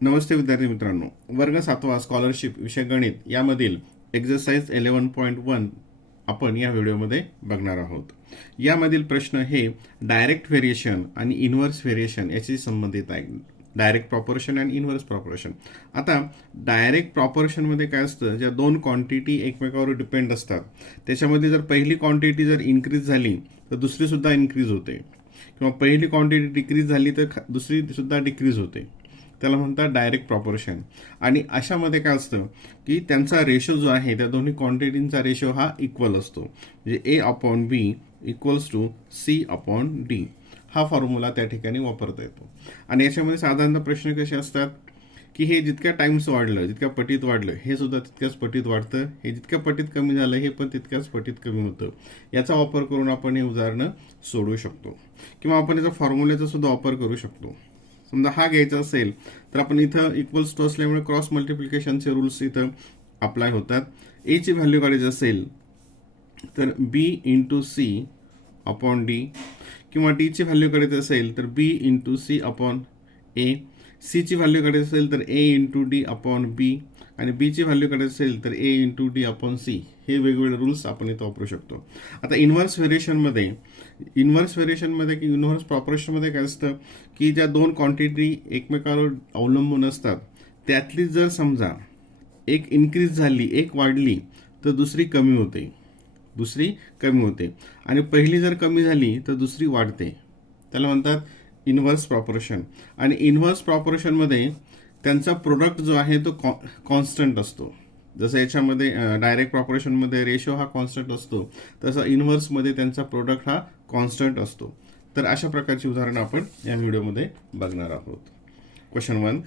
नमस्ते विद्यार्थी मित्रांनो, वर्ग 7वा स्कॉलरशिप विषय गणित यामधील एक्झरसाइज 11.1 आपण या व्हिडिओमध्ये बघणार आहोत. यामधील प्रश्न हे डायरेक्ट व्हेरिएशन आणि इनव्हर्स व्हेरिएशन याशी संबंधित आहे. डायरेक्ट प्रॉपोर्शन आणि इनव्हर्स प्रॉपोर्शन. आता डायरेक्ट प्रॉपोर्शनमध्ये काय असतं, ज्या दोन क्वांटिटी एकमेकावर डिपेंड असतात त्याच्यामध्ये जर पहिली क्वांटिटी जर इन्क्रीज झाली तर दुसरी सुद्धा इन्क्रीज होते, किंवा पहिली क्वांटिटी डिक्रीज झाली तर दुसरी सुद्धा डिक्रीज होते. त्याला म्हणतात डायरेक्ट प्रॉपोर्शन. आणि अशामध्ये काय असतं की त्यांचा रेशो जो आहे त्या दोन्ही क्वांटिटींचा रेशो हा इक्वल असतो. म्हणजे A upon B equals to C upon D हा फॉर्म्युला त्या ठिकाणी वापरता येतो. आणि याच्यामध्ये साधारणतः प्रश्न कसे असतात की हे जितक्या टाइम्स वाढलं, जितक्या पटीत वाढलं हे सुद्धा तितक्याच पटीत वाढतं, हे जितक्या पटीत कमी झालं हे पण तितक्याच पटीत कमी होतं. याचा वापर करून आपण हे उदाहरणं सोडवू शकतो, किंवा आपण याचा फॉर्म्युल्याचा सुद्धा वापर करू शकतो. समजा हा घ्यायचा असेल तर आपण इथं इक्वल्स टू असल्यामुळे क्रॉस मल्टिप्लिकेशनचे रूल्स इथं अप्लाय होतात. ए ची व्हॅल्यू काढायची असेल तर बी इंटू सी अपॉन डी, किंवा डी ची व्हॅल्यू काढायची असेल तर बी इंटू सी अपॉन ए, सी ची व्हॅल्यू काढायची असेल तर ए इंटू डी अपॉन बी, आणि बी ची व्हॅल्यू काढायची असेल तर ए इंटू डी अपॉन सी. हे वेगवेगळे रूल्स आपण इथं वापरू शकतो. आता इनव्हर्स व्हेरिएशनमध्ये की इनव्हर्स प्रॉपोर्शनमध्ये काय असतं की ज्या दोन क्वांटिटी एकमेकावर अवलंबून असतात त्यातली जर समजा एक इन्क्रीज झाली, एक वाढली तर दुसरी कमी होते, आणि पहिली जर कमी झाली तर दुसरी वाढते. त्याला म्हणतात इनव्हर्स प्रॉपोर्शन. आणि इनव्हर्स प्रॉपोर्शनमध्ये त्यांचा प्रोडक्ट जो आहे तो कॉन्स्टंट असतो. जसं याच्यामध्ये डायरेक्ट प्रॉपोर्शनमध्ये रेशो हा कॉन्स्टंट असतो, तसं इनव्हर्समध्ये त्यांचा प्रोडक्ट हा कॉन्स्टंट असतो. तर अशा प्रकारची उदाहरणं आपण या व्हिडिओमध्ये बघणार आहोत. Question 1.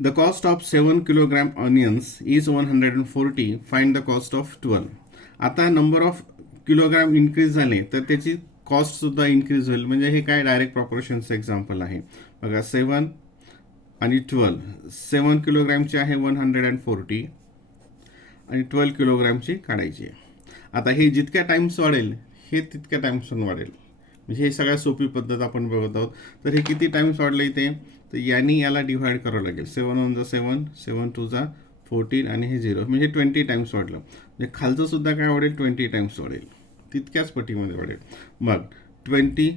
The cost of 7 kilogram onions is 140. Find the cost of 12. आता नंबर ऑफ किलोग्रॅम इन्क्रीज झाले तर त्याची कॉस्ट सुद्धा इन्क्रीज होईल. म्हणजे हे काय डायरेक्ट प्रॉपोर्शनचं एक्झाम्पल आहे. बघा 7 आणि 12. 7 किलोग्रॅमची आहे 140 आणि 12 किलोग्रॅमची काढायची आहे. आता हे जितक्या टाइम्स वाढेल हे तितक्या टाइम्स वाढेल. म्हणजे हे सगळ्यात सोपी पद्धत आपण बघत आहोत. तर हे किती टाइम्स वाढलं इथे, तर यांनी याला डिव्हाइड करावं लागेल. 7 1 जा 7, 7 2 जा 14, आणि हे 0 म्हणजे 20 टाइम्स वाढलं. म्हणजे खालचं सुद्धा काय वाढेल, 20 टाइम्स वाढेल, तितक्याच पटीमध्ये वाढेल. मग 20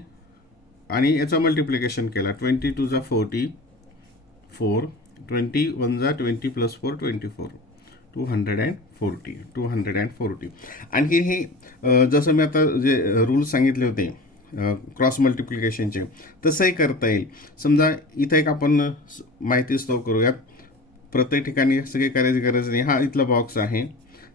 आणि याचं मल्टिप्लिकेशन केला. 20 2 जा 40, 4, 20 1 जा 20 प्लस 4 24, 240. आणखी हे जसं मी आता जे रूल्स सांगितले होते क्रॉस मल्टिप्लिकेशनचे तसंही करता येईल. समजा इथं एक आपण माहिती स्टोर करूयात. प्रत्येक ठिकाणी सगळे करायची गरज नाही. हा इथला बॉक्स आहे.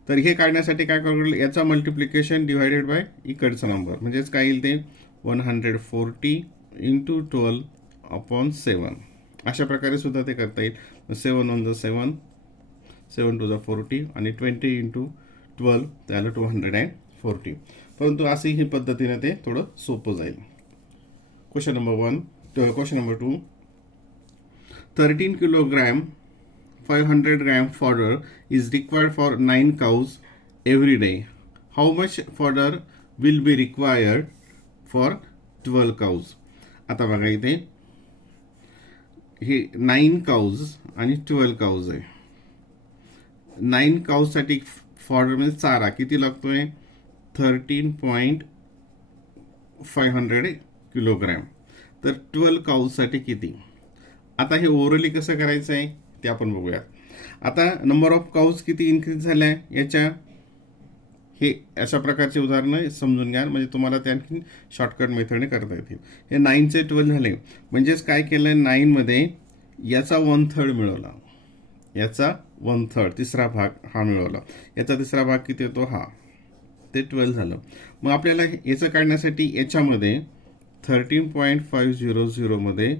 तर हे काढण्यासाठी काय करू, याचा मल्टिप्लिकेशन डिवायडेड बाय इकडचा नंबर, म्हणजेच काय येईल ते 140 इंटू 12 अपॉन 7. अशा प्रकारे सुद्धा ते करता येईल. 7 1 जा 7, 7 2 जा 40, आणि 20 इंटू 12 त्याला 240. परंतु अशी ही पद्धतीने ते थोडं सोपं जाईल. Question number 1. Question number 2. 13 kilogram 500 gram fodder is required for 9 cows every day. How much fodder will be required for 12 cows? आता बघा इथे हे 9 काउज आणि 12 काउज आहे. 9 काउजसाठी फॉडर म्हणजे चारा किती लागतोय, 13.500 किलोग्रॅम. तर 12 काउजसाठी किती. आता हे ओव्हरऑली कसं करायचं आहे ते आपण बघूया. आता नंबर ऑफ काउज किती इन्क्रीज झाल्या याच्या हे अशा प्रकारचे उदाहरणं समजून घ्या, म्हणजे तुम्हाला ते आणखी शॉर्टकट मेथडने करता येतील. हे 9चे 12 झाले, म्हणजेच काय केलं, 9मध्ये याचा 1/3 मिळवला, याचा 1/3 तिसरा भाग हा मिळवला. याचा तिसरा भाग किती येतो, हा, ते 12 झालं. मग आपल्याला याचं काढण्यासाठी याच्यामध्ये 13.500 मध्ये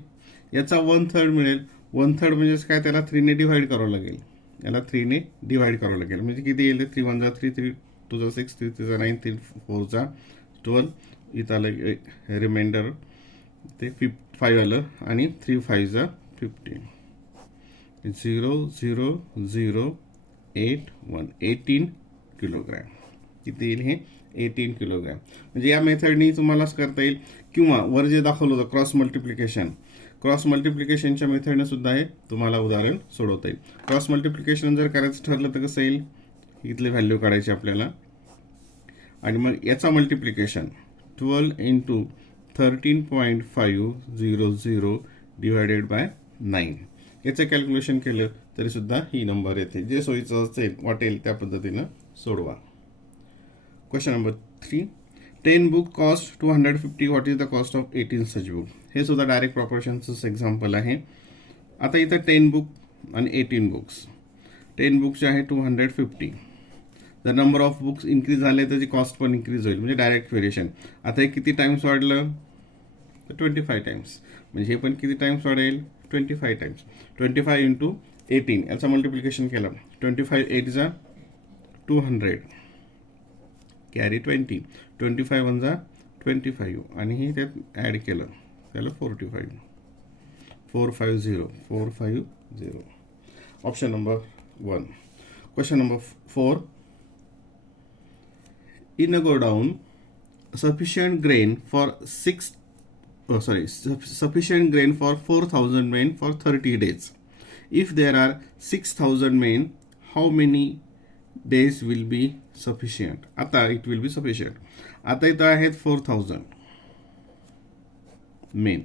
याचा 1/3 मिळेल. 1/3 म्हणजेच काय, त्याला 3ने डिव्हाइड करावं लागेल. याला 3ने डिव्हाइड करावं लागेल. म्हणजे किती येईल, 3 1 जा 3, 3 2 जा 6, 3 3 जा 9, 3 4 जा 12. इथं आलं रिमाइंडर ते 5 आलं, आणि 3 5 जा 15. 0 0 0 8 1 18 किलोग्रॅम. किती येईल हे, 18 किलोग्रॅम. म्हणजे या मेथडनी तुम्हालाच करता येईल. किंवा वर जे दाखवलं होतं क्रॉस मल्टिप्लिकेशन, क्रॉस मल्टिप्लिकेशनच्या मेथडने सुद्धा हे तुम्हाला उदाहरण सोडवता येईल. क्रॉस मल्टिप्लिकेशन जर करायचं ठरलं तर कसं येईल, इथले व्हॅल्यू काढायची आपल्याला आणि मग याचा मल्टिप्लिकेशन 12 इंटू 13.500 डिवायडेड बाय 9 याचं कॅल्क्युलेशन केलं तरी सुद्धा ही नंबर येते. जे सोयीचं असेल वाटेल त्या पद्धतीनं सोडवा. Question number 3. 10 book cost 250. What is the cost of 18 such book. हे सुद्धा डायरेक्ट प्रॉपोर्शनचंच एक्झाम्पल आहे. आता इथं 10 बुक आणि 18 बुक्स. 10 बुक्सचे आहे 250. जर नंबर ऑफ बुक्स इन्क्रीज झाले तर ती कॉस्ट पण इन्क्रीज होईल, म्हणजे डायरेक्ट व्हेरिएशन. आता हे किती टाइम्स वाढलं तर 25 टाइम्स, म्हणजे हे पण किती टाइम्स वाढेल 25 टाइम्स. 25 इंटू 18 याचं मल्टिप्लिकेशन केलं. 25 8 जा 200 कॅरी 20. 25 1 जा 25 आणि हे त्यात ॲड केलं त्याला 45. 450. Option number 1. Question number 4. In a godown, sufficient grain for 4,000 men for 30 days. If there are 6,000 men, how many days will be sufficient? आता it will be sufficient. आता इथं आहेत 4,000 मेन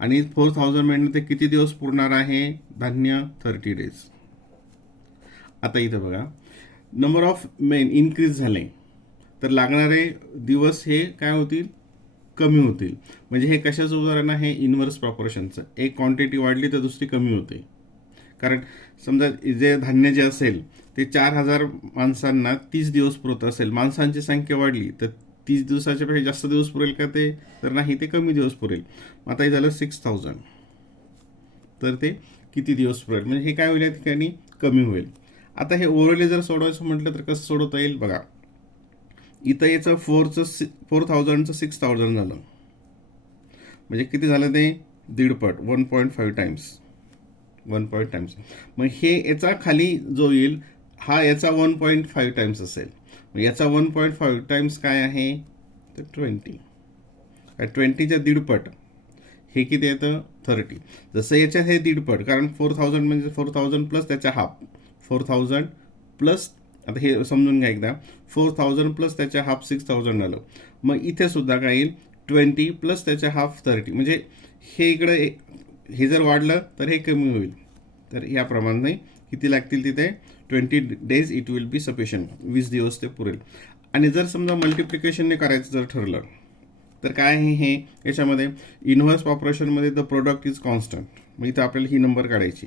आणि 4,000 मेन ते किती दिवस पुरणार आहे धान्य 30 डेज. आता इथं बघा नंबर ऑफ मेन इन्क्रीज झाले तर लागणारे दिवस हे काय होतील कमी होतील. म्हणजे हे कशाचं उदाहरण आहे इन्व्हर्स प्रॉपोर्शनचं. एक क्वांटिटी वाढली तर दुसरी कमी होते. कारण समजा जे धान्य जे असेल ते 4,000 माणसांना 30 दिवस पुरत असेल, माणसांची संख्या वाढली तर 30 दिवसाच्या पेक्षा जास्त दिवस पुरेल का ते तर नाही, ते कमी दिवस पुरेल. आता हे झालं 6,000 तर ते किती दिवस पुरेल म्हणजे हे काय होईल या ठिकाणी कमी होईल. आता हे ओव्हरले जर सोडवायचं म्हटलं तर कसं सोडवता येईल बघा. इथं याचं 4,000चं 6,000 झालं म्हणजे किती झालं ते दीडपट 1.5 टाइम्स. मग हे याचा खाली जो येईल हा याचा 1.5 टाइम्स असेल. मग याचा 1.5 टाइम्स काय आहे तर 20. 20च्या दीडपट हे किती येतं 30. जसं याच्या हे दीडपट कारण 4,000 म्हणजे 4,000 प्लस त्याच्या हाफ 4,000 प्लस. आता हे समजून घ्या एकदा 4,000 प्लस त्याच्या हाफ 6,000 झालं. मग इथे सुद्धा काय येईल 20 प्लस त्याच्या हाफ 30 म्हणजे हे इकडं हे जर वाढलं तर हे कमी होईल. तर याप्रमाणे किती लागतील तिथे 20 days it will be sufficient. 20 दिवस ते पुरेल. आणि जर समजा मल्टिप्लिकेशनने करायचं जर ठरलं तर काय आहे हे याच्यामध्ये इन्व्हर्स ऑपरेशनमध्ये द प्रोडक्ट इज कॉन्स्टंट. मग इथं आपल्याला ही नंबर काढायची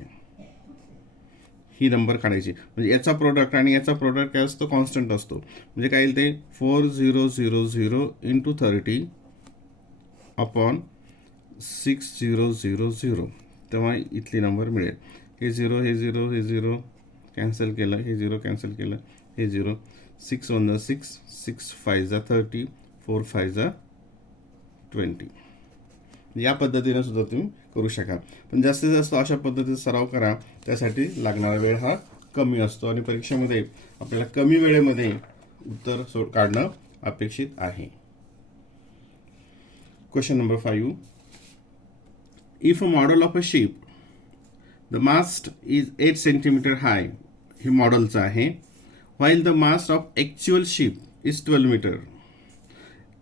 म्हणजे याचा प्रोडक्ट आणि याचा प्रोडक्ट काय असतो कॉन्स्टंट असतो. म्हणजे काय येईल ते 4000 इंटू 30 अपॉन 6000 तेव्हा इथली नंबर मिळेल. हे 0 कॅन्सल केलं, हे 0 कॅन्सल केलं, हे 0 6 1 6 6 5 30 4 5 20. या पद्धतीने सुद्धा तुम्ही करू शकाल. पण जास्तीत जास्त अशा पद्धतीचा सराव करा. त्यासाठी लागणारा वेळ हा कमी असतो आणि परीक्षेमध्ये आपल्याला कमी वेळेमध्ये उत्तर काढणं अपेक्षित आहे. Question number 5. If a model of a ship the mast is 8 centimetre high. हे मॉडेलचं आहे. While the mast of actual ship is 12 metre.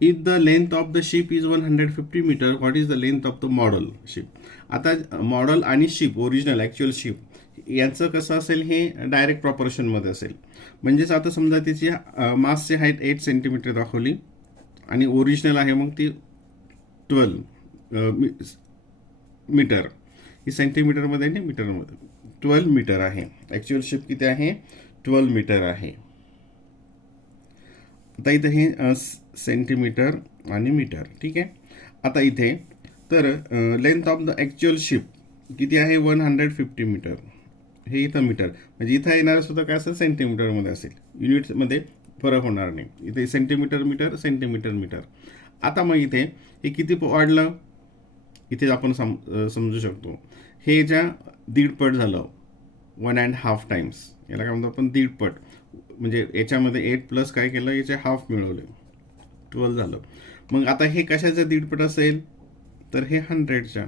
If the length of the ship is 150 meter, what is the length of the model ship? आता model आणि ship original actual ship यांचं कसं असेल हे direct प्रॉपोर्शनमध्ये असेल. म्हणजेच आता समजा तिची मासची हाईट 8 सेंटीमीटर दाखवली आणि ओरिजिनल आहे मग ती 12 मीटर. ही सेंटीमीटरमध्ये आणि मीटरमध्ये 12 मीटर आहे. ॲक्च्युअल शिप किती आहे 12 मीटर आहे. आता इथे हे सेंटीमीटर आणि मीटर ठीक आहे. आता इथे तर length of the actual ship किती आहे 150 मीटर. हे इथं मीटर म्हणजे इथं येणारं सुद्धा काय असेल सेंटीमीटरमध्ये असेल. युनिट्समध्ये फरक होणार नाही. इथे सेंटीमीटर मीटर सेंटीमीटर मीटर. आता मग इथे हे किती वाढलं इथे आपण समजू शकतो. हे ज्या दीडपट झालं 1.5 टाइम्स याला काय म्हणतो आपण दीडपट. म्हणजे याच्यामध्ये 8 प्लस काय केलं याचे हाफ मिळवले 12 झालं. मग आता हे कशाचं दीडपट असेल तर हे 100च्या.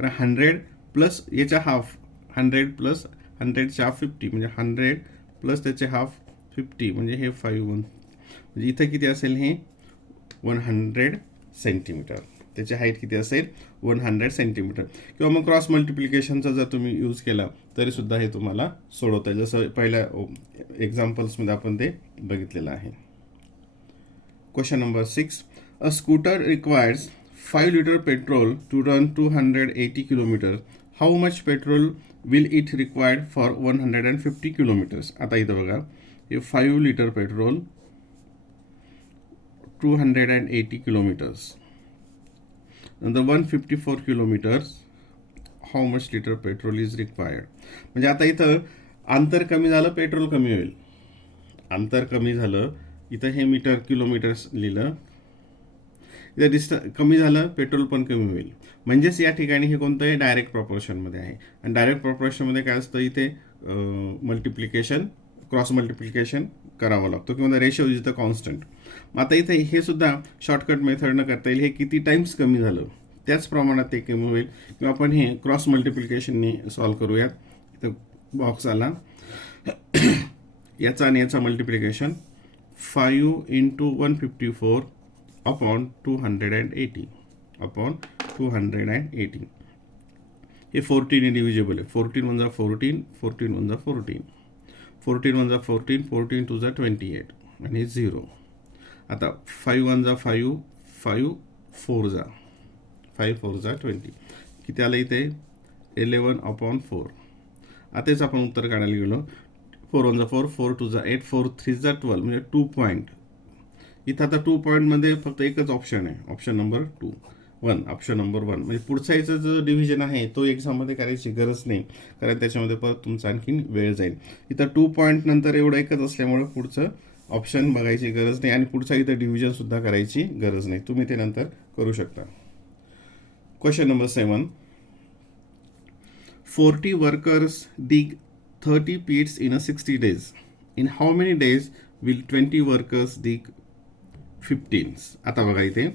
कारण 100 प्लस याच्या हाफ 100 प्लस 100च्या हाफ 50 म्हणजे 100 प्लस त्याचे हाफ 50 म्हणजे हे 5 म्हणजे इथं किती असेल हे 100 सेंटीमीटर. त्याची हाईट किती असेल 100 सेंटीमीटर. किंवा मग क्रॉस मल्टिप्लिकेशनचा जर तुम्ही यूज केला तरी सुद्धा हे तुम्हाला सोडवता येईल, जसं पहिल्या एक्झाम्पल्समध्ये आपण ते बघितलेलं आहे. Question number 6. A scooter requires 5 liter petrol to run 280 kilometre. How much petrol will it required for 150 kilometres. आता इथं बघा, हे 5 liter पेट्रोल 280 किलोमीटर्स, नंतर 154 kilometres, how much litre petrol is required. म्हणजे आता इथं अंतर कमी झालं, पेट्रोल कमी होईल. अंतर कमी झालं, इथं हे मीटर किलोमीटर्स लिहिलं, इथं कमी झालं, पेट्रोल पण कमी होईल. म्हणजेच या ठिकाणी हे कोणतं आहे, डायरेक्ट प्रॉपोर्शनमध्ये आहे. आणि डायरेक्ट प्रॉपोर्शनमध्ये काय असतं, इथे मल्टिप्लिकेशन क्रॉस मल्टिप्लिकेशन करावं लागतं किंवा रेशो इज द कॉन्स्टंट. आता इथे हे सुद्धा शॉर्टकट मेथडनं करता येईल. हे किती टाइम्स कमी झालं त्याच प्रमाणात ते कमी होईल. किंवा आपण हे क्रॉस मल्टिप्लिकेशनने सॉल्व करूयात. इथं बॉक्स आला, याचा आणि याचा मल्टिप्लिकेशन 5 × 154 अपॉन 280 अपॉन 280. हे 14 डिव्हिजिबल आहे. 14 × 14, 14 × 14, 14 × 14, 14 × 2 28 आणि 0. आता 5 × 5, 5 4 5 4 20. किती आलं इथे 11/4. आताच आपण उत्तर काढायला गेलो. 4 × 4, 4 2 8, 4 3 12 म्हणजे 2 पॉईंट. इथं आता 2 पॉईंटमध्ये फक्त एकच ऑप्शन आहे, ऑप्शन नंबर 1. ऑप्शन नंबर 1 म्हणजे पुढचा याचा जो डिव्हिजन आहे तो एक्झाममध्ये करायची गरज नाही, कारण त्याच्यामध्ये परत तुमचा आणखीन वेळ जाईल. इथं 2 पॉईंट नंतर एवढं एकच असल्यामुळे पुढचं ऑप्शन बघायची गरज नाही आणि पुढचा इथं डिव्हिजन सुद्धा करायची गरज नाही, तुम्ही ते नंतर करू शकता. Question number 7. 40 workers dig 30 pits in 60 days. In how many days will 20 workers dig 15? आता बघा इथे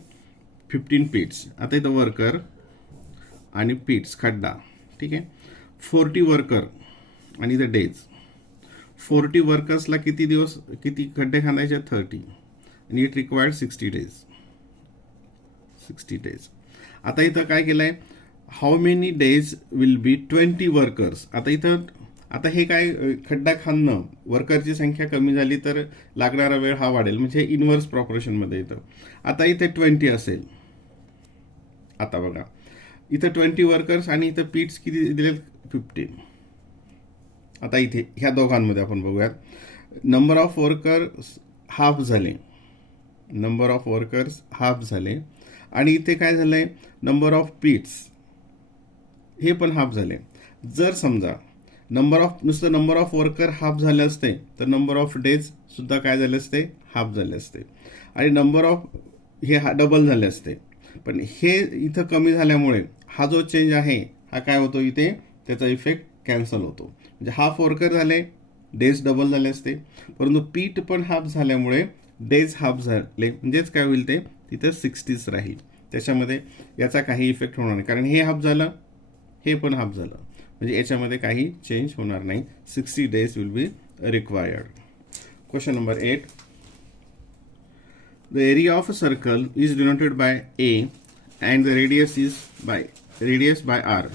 15 pits. आता इथं वर्कर आणि pits खड्डा, ठीक आहे. 40 वर्कर आणि इथं डेज. 40 वर्कर्सला किती दिवस किती खड्डे खांदायचे 30 आणि इट रिक्वायर्ड 60 days. 60 days. आता इथं काय केलंय, how many days will be 20 workers. आता इथं आता हे काय खड्डा खाणं, वर्करची संख्या कमी झाली तर लागणारा वेळ हा वाढेल, म्हणजे इनव्हर्स प्रॉपोर्शनमध्ये येतं. आता इथे 20 असेल. आता बघा इथं 20 वर्कर्स आणि इथं पीट्स किती दिले 15. आता इथे ह्या दोघांमध्ये आपण बघूयात, नंबर ऑफ वर्कर्स हाफ झाले, नंबर ऑफ वर्कर्स हाफ झाले आणि इथे काय झालंय, नंबर ऑफ पीट्स हे पण हाफ झाले. जर समजा नुसतं नंबर ऑफ वर्कर हाफ झाले असते तर नंबर ऑफ डेज सुद्धा काय झाले असते, हाफ झाले असते आणि नंबर ऑफ हे डबल झाले असते. पण हे इथं कमी झाल्यामुळे हा जो चेंज आहे हा काय होतो, इथे त्याचा इफेक्ट कॅन्सल होतो. म्हणजे हाफ वर्कर झाले, डेज डबल झाले असते, परंतु पीट पण हाफ झाल्यामुळे डेज हाफ झाले, म्हणजेच काय होईल ते तिथं 60च राहील. त्याच्यामध्ये याचा काही इफेक्ट होणार नाही, कारण हे हाफ झालं, हे पण हाफ झालं, म्हणजे याच्यामध्ये काही चेंज होणार नाही. 60 days will be required. Question number 8. The area of a circle is denoted by A and the radius by R.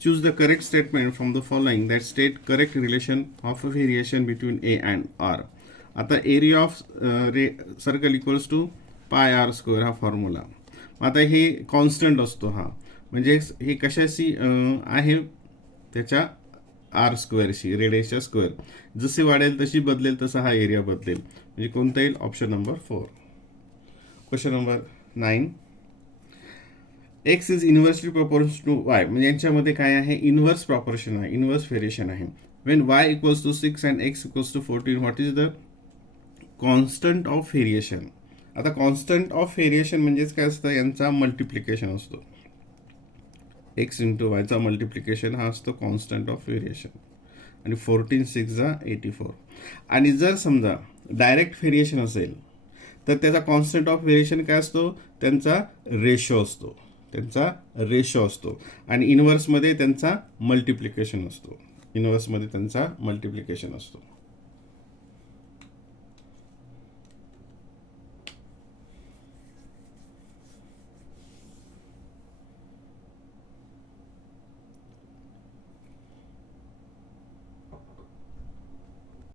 Choose the correct statement from the following that state correct relation of a variation between A and R. आता area of circle equals to pi r square हा formula. आता हे constant असतो हा, म्हणजे हे कशाशी आहे, त्याच्या आर स्क्वेअरशी, रेडियसच्या स्क्वेअर. जसे वाढेल तशी बदलेल तसा हा एरिया बदलेल, म्हणजे कोणता येईल, option number 4. Question number 9. X is inversely proportion to Y. म्हणजे यांच्यामध्ये काय आहे, इन्व्हर्स प्रॉपोर्शन आहे, इन्व्हर्स व्हेरिएशन आहे. When Y equals to 6 and X equals to 14 what is the constant of variation. आता कॉन्स्टंट ऑफ व्हेरिएशन म्हणजेच काय असतं, यांचा मल्टिप्लिकेशन असतो. एक्स इंटू वायचा मल्टिप्लिकेशन हा असतो कॉन्स्टंट ऑफ व्हेरिएशन. आणि 14 6 84. आणि जर समजा डायरेक्ट व्हेरिएशन असेल तर त्याचा कॉन्स्टंट ऑफ व्हेरिएशन काय असतो, त्यांचा रेशो असतो. त्यांचा रेशो असतो आणि इनव्हर्समध्ये त्यांचा मल्टिप्लिकेशन असतो.